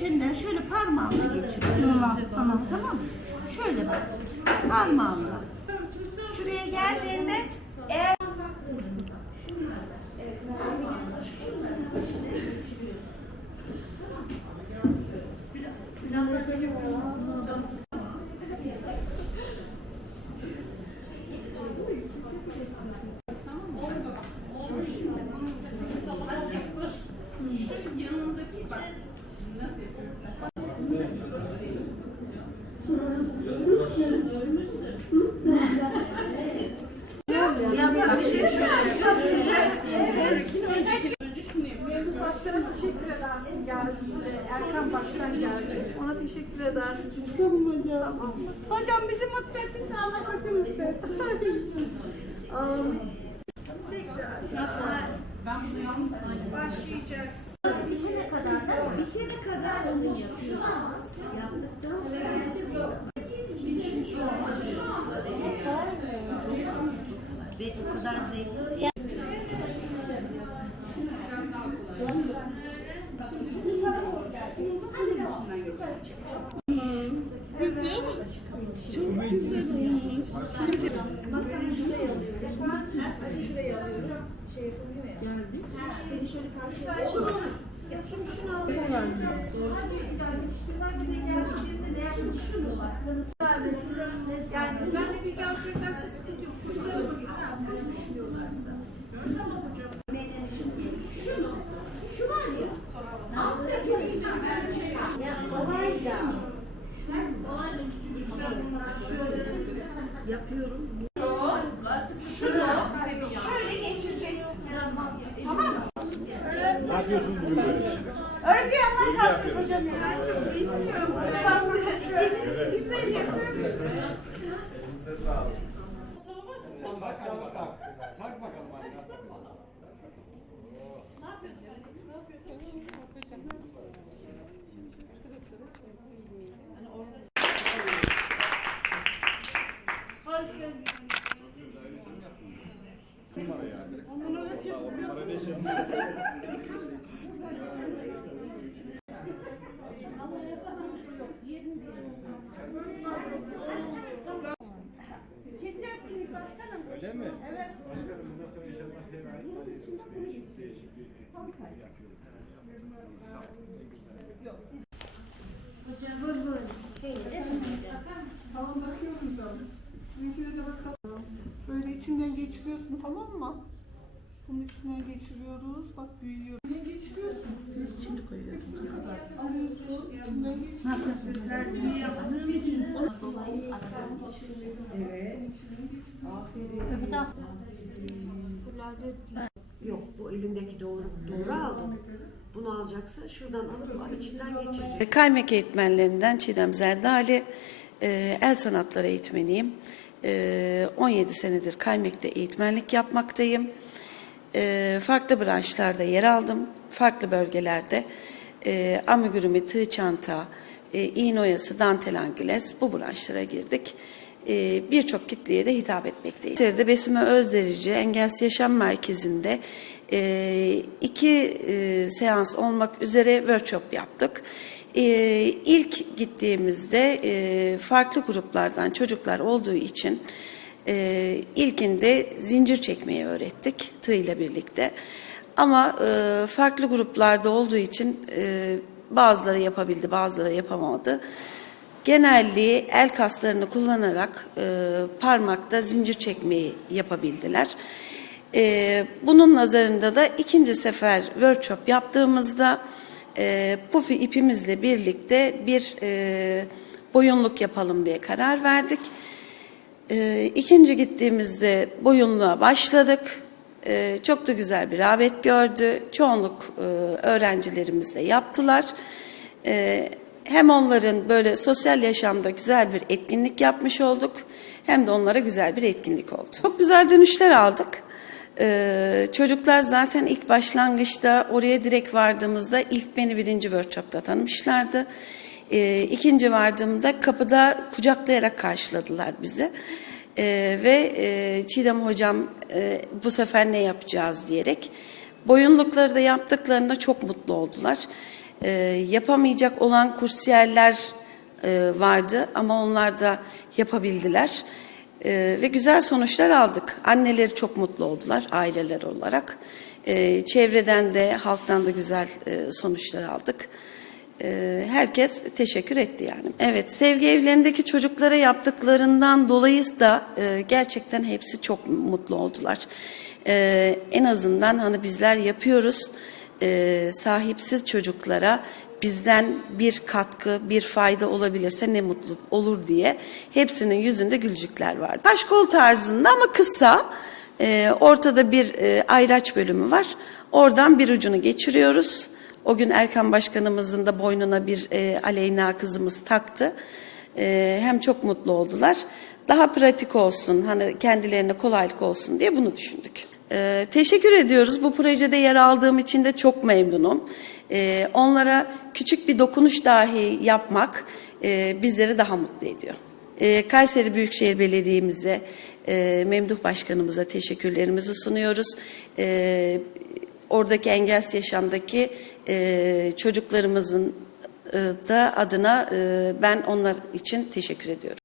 içinden şöyle parmağımla geçiriyorum. Tamam, tamam. Tamam mı? Şöyle bak. Parmağımla. Şuraya geldiğinde eğer Başkan'a teşekkür edersin geldiğinde. Başkan geldi. Ona teşekkür edersin. Tamam hocam. Tamam. Hocam bizi mutlu ettin. Allah bizi mutlu etsin. Amin. Ben bunu yalnız başlayacaksın. bitene kadar da bitene kadar onu yapıyoruz. Yaptıktan sonra ve o kadar zevkli. Masanı şuraya alıyoruz. Masanı şuraya alıyorum. Şey yapılıyor ya. Geldi. Seni şöyle karşıya Olur olur. Ya şimdi şunu al. Doğru. Yetiştirmen güne geldiklerinde ne yapmış şunu var. Yani ben de bir geleceklerse sıkıntı yok. Bakıyor. Ha, kurs düşünüyorlarsa. Tamam hocam. Şunu, şu var ya, alttaki içinden Ya olay da, yapıyorum. Şunu şöyle geçireceksin. Tamam mı? Ne yapıyorsunuz bugün böyle? Örgü yapmak kalktık hocam ya. Bilmiyorum. İkiniz güzel yapıyorsunuz. Tak bakalım. Tak bakalım anne. Numara yani. Numara ne şey? Değişik bir yapıyoruz. Tamam bakıyorum zaten. Sizinkine de bakalım. Böyle içinden geçiriyorsun tamam mı? Bunun içinden geçiriyoruz. Bak büyüyor. İçinden geçiriyorsun. Şimdi koyuyorsun. Alıyorsun. İçinden geçiriyorsun. Yok bu elindeki doğru doğru aldın. Bunu alacaksın. Şuradan alıp içinden geçireceksin. Kaymak eğitmenlerinden Çiğdem Zerdali, e, el sanatları eğitmeniyim. E, 17 senedir Kaymak'ta eğitmenlik yapmaktayım. E, farklı branşlarda yer aldım, farklı bölgelerde. E, amigurumi, tığ çanta, e, iğne oyası, dantel angüles bu branşlara girdik. E, Birçok kitleye de hitap etmekteyiz. Sırada Besime Özderici Engelsiz Yaşam Merkezi'nde e, iki e, seans olmak üzere workshop yaptık. E, ilk gittiğimizde e, farklı gruplardan çocuklar olduğu için e, ilkinde zincir çekmeyi öğrettik tığ ile birlikte. Ama e, farklı gruplarda olduğu için e, bazıları yapabildi, bazıları yapamadı. Genelliği el kaslarını kullanarak e, parmakta zincir çekmeyi yapabildiler. E, bunun nazarında da ikinci sefer workshop yaptığımızda e, pufi ipimizle birlikte bir e, boyunluk yapalım diye karar verdik. E, ikinci gittiğimizde boyunluğa başladık. E, çok da güzel bir rağbet gördü. Çoğunluk e, öğrencilerimiz de yaptılar. E, hem onların böyle sosyal yaşamda güzel bir etkinlik yapmış olduk hem de onlara güzel bir etkinlik oldu. Çok güzel dönüşler aldık. Ee, çocuklar zaten ilk başlangıçta oraya direkt vardığımızda ilk beni birinci workshopta tanımışlardı. Ee, ikinci vardığımda kapıda kucaklayarak karşıladılar bizi. Ee, ve e, Çiğdem hocam e, bu sefer ne yapacağız diyerek boyunlukları da yaptıklarında çok mutlu oldular. E, yapamayacak olan kursiyerler e, vardı ama onlar da yapabildiler. E, ve güzel sonuçlar aldık. Anneleri çok mutlu oldular aileler olarak. E, çevreden de halktan da güzel e, sonuçlar aldık. E, herkes teşekkür etti yani. Evet, sevgi evlerindeki çocuklara yaptıklarından dolayı da e, gerçekten hepsi çok mutlu oldular. E, en azından hani bizler yapıyoruz, e, sahipsiz çocuklara bizden bir katkı, bir fayda olabilirse ne mutlu olur diye hepsinin yüzünde gülücükler vardı. Kaşkol tarzında ama kısa, e, ortada bir e, ayraç bölümü var. Oradan bir ucunu geçiriyoruz. O gün Erkan Başkanımızın da boynuna bir e, Aleyna kızımız taktı. E, hem çok mutlu oldular. Daha pratik olsun, hani kendilerine kolaylık olsun diye bunu düşündük. E, teşekkür ediyoruz. Bu projede yer aldığım için de çok memnunum. E, onlara küçük bir dokunuş dahi yapmak e, bizleri daha mutlu ediyor. E, Kayseri Büyükşehir Belediye'mize, e, Memduh Başkanımıza teşekkürlerimizi sunuyoruz. E, oradaki engelsiz yaşamdaki e, çocuklarımızın e, da adına e, ben onlar için teşekkür ediyorum.